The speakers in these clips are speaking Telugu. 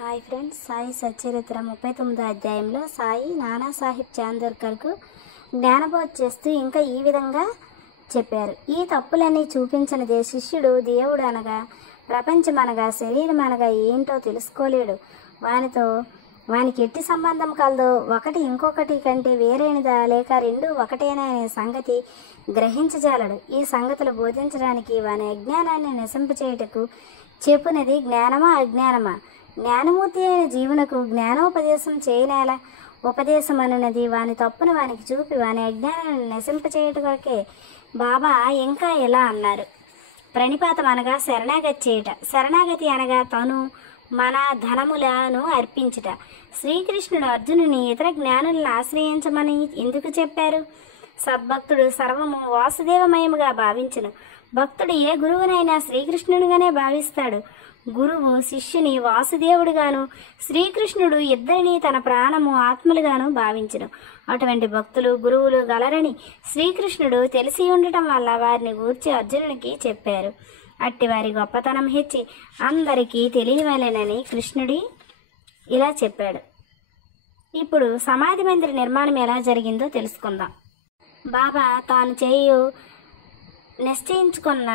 హాయ్ ఫ్రెండ్స్, సాయి సచ్చరిత్ర 39వ అధ్యాయంలో సాయి నానాసాహెబ్ చాందోర్కర్కు జ్ఞానబోధ చేస్తూ ఇంకా ఈ విధంగా చెప్పారు. ఈ తప్పులన్నీ చూపించినదే శిష్యుడు దేవుడు అనగా, ప్రపంచం అనగా, శరీరం అనగా ఏంటో తెలుసుకోలేడు. వానికి ఎట్టి సంబంధం కలదో, ఒకటి ఇంకొకటి కంటే వేరైనదా లేక రెండు ఒకటేనా అనే సంగతి గ్రహించజాలడు. ఈ సంగతులు బోధించడానికి వాని అజ్ఞానాన్ని నశింపచేయుటకు చెప్పునది జ్ఞానమా అజ్ఞానమా? జ్ఞానమూర్తి అయిన జీవునకు జ్ఞానోపదేశం చేయనేలా? ఉపదేశం అనున్నది వాని తప్పును వానికి చూపి వాని అజ్ఞానాన్ని నశింపచేయుటకే. బాబా ఇంకా ఎలా అన్నారు? ప్రణిపాతం అనగా శరణాగతి చేయుట, శరణాగతి అనగా తను మన ధనములను అర్పించుట. శ్రీకృష్ణుడు అర్జునుని ఇతర జ్ఞానులను ఆశ్రయించమని ఎందుకు చెప్పారు? సద్భక్తుడు సర్వము వాసుదేవమయముగా భావించును. భక్తుడు ఏ గురువునైనా శ్రీకృష్ణునిగానే భావిస్తాడు. గురువు శిష్యుని వాసుదేవుడిగాను, శ్రీకృష్ణుడు ఇద్దరిని తన ప్రాణము ఆత్మలుగాను భావించును. అటువంటి భక్తులు గురువులు గలరని శ్రీకృష్ణుడు తెలిసి ఉండటం వల్ల వారిని గూర్చి అర్జునునికి చెప్పారు. అట్టి వారి గొప్పతనం హెచ్చి అందరికీ తెలియవలెనని కృష్ణుడి ఇలా చెప్పాడు. ఇప్పుడు సమాధి మందిర నిర్మాణం ఎలా జరిగిందో తెలుసుకుందాం. బాబా తాను నిశ్చయించుకున్న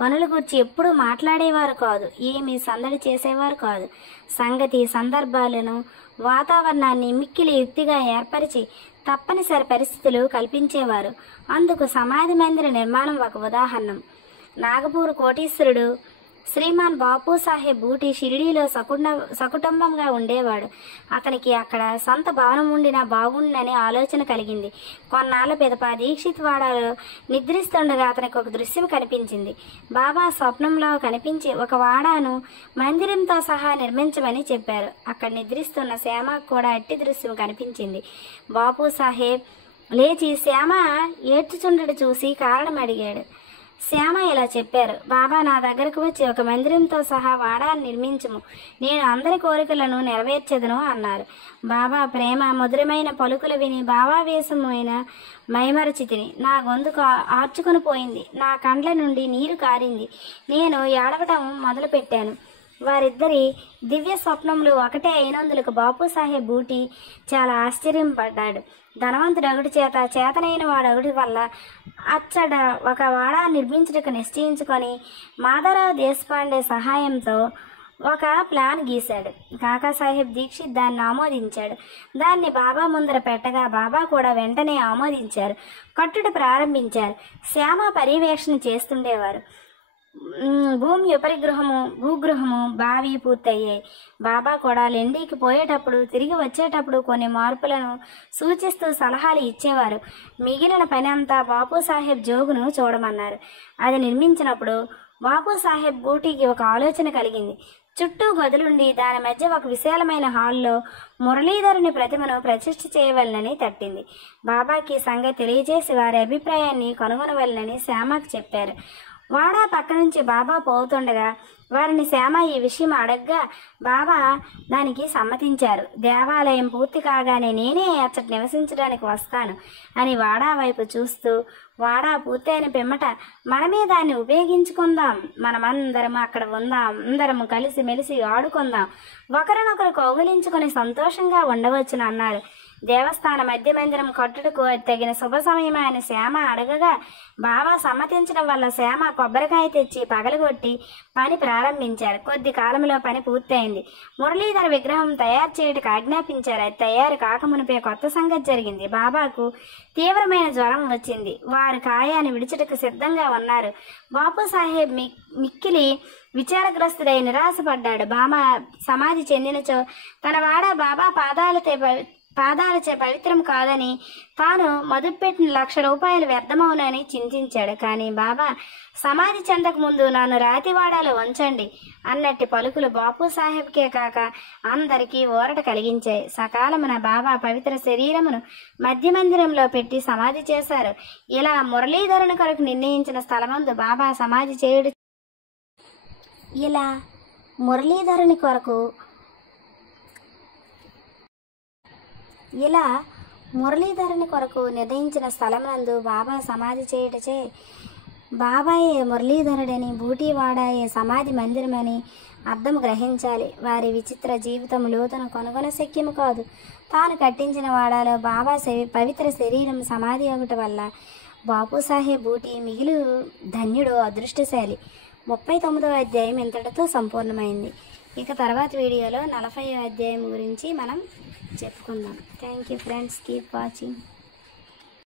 పనుల గురించి ఎప్పుడూ మాట్లాడేవారు కాదు, ఏమీ సందడి చేసేవారు కాదు. సంగతి సందర్భాలను వాతావరణాన్ని మిక్కిలి యుక్తిగా ఏర్పరిచి తప్పనిసరి పరిస్థితులు కల్పించేవారు. అందుకు సమాధి మందిర నిర్మాణం ఒక ఉదాహరణం. నాగపూర్ కోటీశ్వరుడు శ్రీమాన్ బాపు సాహెబ్ బూటి షిరిడీలో సకుటుంబంగా ఉండేవాడు. అతనికి అక్కడ సొంత భవనం ఉండినా బాగుండని ఆలోచన కలిగింది. కొన్నాళ్ళ పిదప దీక్షిత్ వాడాలో నిద్రిస్తుండగా అతనికి ఒక దృశ్యం కనిపించింది. బాబా స్వప్నంలో కనిపించి ఒక వాడాను మందిరంతో సహా నిర్మించమని చెప్పారు. అక్కడ నిద్రిస్తున్న శ్యామకు కూడా అట్టి దృశ్యం కనిపించింది. బాపు సాహెబ్ లేచి శ్యామ ఏడ్చుచుండడు చూసి కారణం అడిగాడు. శ్యామ ఇలా చెప్పారు: బాబా నా దగ్గరకు వచ్చి ఒక మందిరంతో సహా వాడాన్ని నిర్మించుము, నేను అందరి కోరికలను నెరవేర్చెదను అన్నారు. బాబా ప్రేమ మధురమైన పలుకులు విని భావావేశమైన మైమరచితిని. నా గొంతుకు ఆర్చుకుని పోయింది, నా కండ్ల నుండి నీరు కారింది. నేను ఏడవటం మొదలుపెట్టాను. వారిద్దరి దివ్య స్వప్నములు ఒకటే అయినందులకు బాపు సాహెబ్ బూటి చాలా ఆశ్చర్యపడ్డాడు. ధనవంతుడు అగుడి చేతనైన వాడు అగుడి వల్ల అచ్చడ ఒక వాడా నిర్మించుటకు నిశ్చయించుకొని మాధవరావు దేశపాండే సహాయంతో ఒక ప్లాన్ గీశాడు. కాకాసాహెబ్ దీక్షిత్ దాన్ని ఆమోదించాడు. దాన్ని బాబా ముందర పెట్టగా బాబా కూడా వెంటనే ఆమోదించారు. కట్టుడు ప్రారంభించారు. శ్యామ పర్యవేక్షణ చేస్తుండేవారు. భూమి ఉపరిగృహము, భూగృహము, బావి పూర్తయ్యాయి. బాబా కూడా లెండీకి పోయేటప్పుడు తిరిగి వచ్చేటప్పుడు కొన్ని మార్పులను సూచిస్తూ సలహాలు ఇచ్చేవారు. మిగిలిన పని అంతా బాపు సాహెబ్ జోగును చూడమన్నారు. అది నిర్మించినప్పుడు బాపు సాహెబ్ బూటీకి ఒక ఆలోచన కలిగింది. చుట్టూ గదులుండి దాని మధ్య ఒక విశాలమైన హాల్లో మురళీధరుని ప్రతిమను ప్రతిష్ఠ చేయవలనని తట్టింది. బాబాకి సంగతి తెలియజేసి వారి అభిప్రాయాన్ని కనుగొనవలనని శ్యామకు చెప్పారు. వాడా పక్క నుంచి బాబా పోతుండగా వారిని శ్యామ ఈ విషయం అడగ్గా బాబా దానికి సమ్మతించారు. దేవాలయం పూర్తి కాగానే నేనే అచ్చట నివసించడానికి వస్తాను అని వాడా వైపు చూస్తూ, వాడా పూర్తయిన పిమ్మట మనమే దాన్ని ఉపయోగించుకుందాం, మనమందరం అక్కడ ఉందాం, అందరము కలిసి మెలిసి ఆడుకుందాం, ఒకరినొకరు కౌగిలించుకొని సంతోషంగా ఉండవచ్చును అన్నారు. దేవస్థాన మధ్య మందిరం కట్టుటకు తగిన శుభ సమయమే అని శ్యామ అడగగా బాబా సమ్మతించడం వల్ల శ్యామ కొబ్బరికాయ తెచ్చి పగలగొట్టి పని ప్రారంభించారు. కొద్ది కాలంలో పని పూర్తయింది. మురళీధర విగ్రహం తయారు చేయటకు ఆజ్ఞాపించారు. అది తయారు కాకమునిపే కొత్త సంగతి జరిగింది. బాబాకు తీవ్రమైన జ్వరం వచ్చింది. వారు కాయాన్ని విడిచుటకు సిద్ధంగా ఉన్నారు. బాపు సాహెబ్ మిక్కిలి విచారగ్రస్తుడై నిరాశపడ్డాడు. బాబా సమాధి చెందినచో తన వాడ బాబా పాదాలచే పవిత్రం కాదని, తాను మదుపెట్టిన ₹1,00,000 వ్యర్థమవునని చింతించాడు. కానీ బాబా సమాధి చెందక ముందు నన్ను రాతివాడాలో ఉంచండి అన్నట్టి పలుకులు బాపు సాహెబ్కే కాక అందరికీ ఊరట కలిగించాయి. సకాలమున బాబా పవిత్ర శరీరమును మధ్య మందిరంలో పెట్టి సమాధి చేశారు. ఇలా మురళీధరుని కొరకు నిర్ణయించిన స్థలమందు బాబా సమాధి చేయుడు. ఇలా మురళీధరుని కొరకు నిర్ణయించిన స్థలమునందు బాబా సమాధి చేయుటచే బాబాయే మురళీధరుడని, బూటీవాడాయే సమాధి మందిరమని అర్థం గ్రహించాలి. వారి విచిత్ర జీవితం లోతును కనుగొన శక్యము కాదు. తాను కట్టించిన వాడాలో బాబా పవిత్ర శరీరం సమాధి ఒకటి వల్ల బాపూసాహెబ్ బూటీ మిగిలి ధన్యుడు, అదృష్టశాలి. 39వ అధ్యాయం ఇంతటితో సంపూర్ణమైంది. ఇక తర్వాత వీడియోలో 40వ అధ్యాయం గురించి మనం చెప్పుకుందాం. Thank you friends, keep watching.